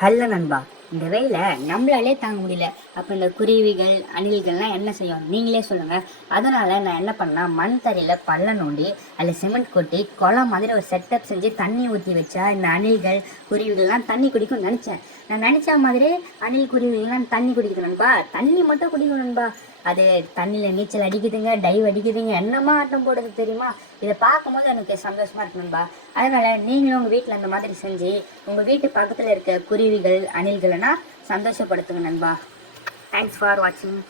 Hello நண்பா, இந்த வெயில நம்மளாலே தாங்க முடியல. அப்போ இந்த குருவிகள் அணில்கள்லாம் என்ன செய்யும் நீங்களே சொல்லுங்க. அதனால நான் என்ன பண்ணேன், மண் தரையில் பள்ளம் நோண்டி அதில் சிமெண்ட் கொட்டி குளம் மாதிரி ஒரு செட்டப் செஞ்சு தண்ணி ஊற்றி வச்சா இந்த அணில்கள் குருவிகள்லாம் தண்ணி குடிக்கும்னு நினச்சேன். நான் நினச்ச மாதிரி அணில் குருவிகள்லாம் தண்ணி குடிக்குது நண்பா. தண்ணி மட்டும் குடிக்கும் நண்பா. அது தண்ணியில் நீச்சல் அடிக்குதுங்க, டைவ் அடிக்குதுங்க, என்னமா ஆட்டம் போடுது தெரியுமா. இதை பார்க்கும்போது எனக்கு சந்தோஷமா இருக்கு நண்பா. அதனால நீங்களும் உங்கள் வீட்டில் அந்த மாதிரி செஞ்சு உங்கள் வீட்டு பக்கத்தில் இருக்க குருவிகள் அணில்கள்னா சந்தோஷப்படுத்துங்க நண்பா. தேங்க்ஸ் ஃபார் வாட்சிங்.